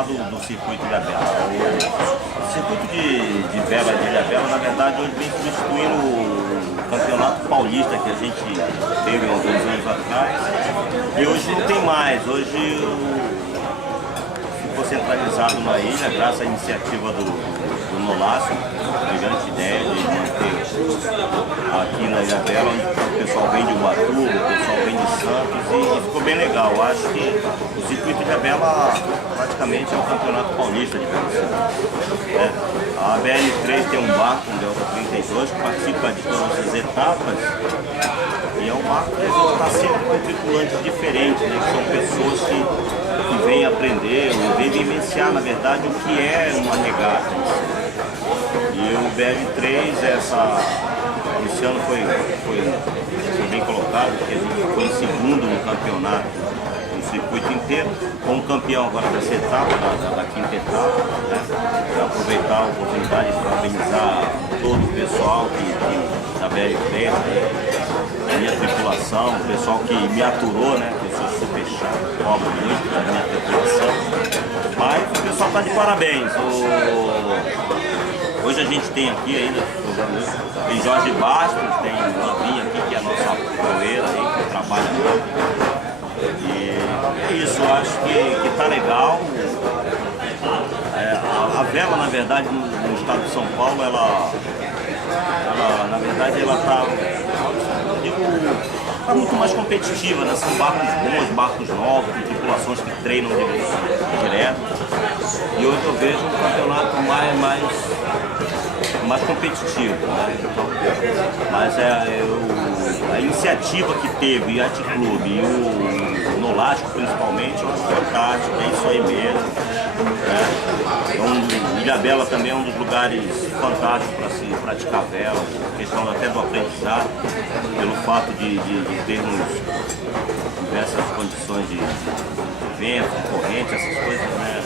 falar do circuito de Ilhabela. O circuito de vela de Ilhabela, na verdade, hoje vem substituindo o campeonato paulista que a gente teve há alguns anos atrás. E hoje não tem mais. Hoje ficou centralizado na ilha, graças à iniciativa do Nolácio, grande ideia de manter aqui na Ilhabela, onde o pessoal vem de Ubatuba, o pessoal vem de Santos, e ficou bem legal. Eu acho que o circuito de Ilhabela praticamente é o campeonato paulista de velocidade. A BL3 tem um barco, um Delta 32, que participa de todas as etapas, e é um barco que está sempre com tripulantes diferentes, né, que são pessoas que vêm aprender, ou vêm vivenciar, na verdade, o que é uma regata. E o BL3, esse ano foi bem colocado, porque a gente foi em segundo no campeonato, no circuito inteiro, como campeão agora dessa etapa, da quinta etapa, né? Para aproveitar a oportunidade de parabenizar todo o pessoal da BL3, a minha tripulação, o pessoal que me aturou, né? Que eu sou super chato, cobro muito da minha tripulação, mas o pessoal está de parabéns. Hoje a gente tem aqui ainda, tem Jorge Bastos, tem o Lavinha aqui, que é a nossa proeira aí, que trabalha lá. E é isso, eu acho que tá legal. A vela, na verdade, no estado de São Paulo, ela na verdade, ela tá muito mais competitiva, né? São barcos bons, barcos novos, com tripulações que treinam direto. E hoje eu vejo um campeonato mais competitivo, né? Então, mas a iniciativa que teve, o Yacht Club e o Nolástico principalmente, eu acho fantástico, é isso aí mesmo. Né? Então, Ilhabela também é um dos lugares fantásticos para se praticar vela, questão até do aprendizado, pelo fato de termos diversas condições de vento, corrente, essas coisas, né?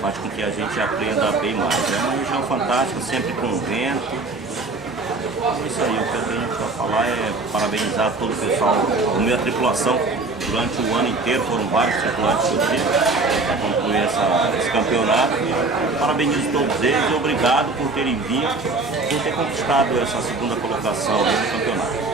Faz com que a gente aprenda bem mais. É uma região fantástica, sempre com vento. É isso aí, o que eu tenho para falar é parabenizar todo o pessoal, a minha tripulação, durante o ano inteiro, foram vários tripulantes que eu tive para concluir esse campeonato. E parabenizo todos eles e obrigado por terem vindo, por ter conquistado essa segunda colocação no campeonato.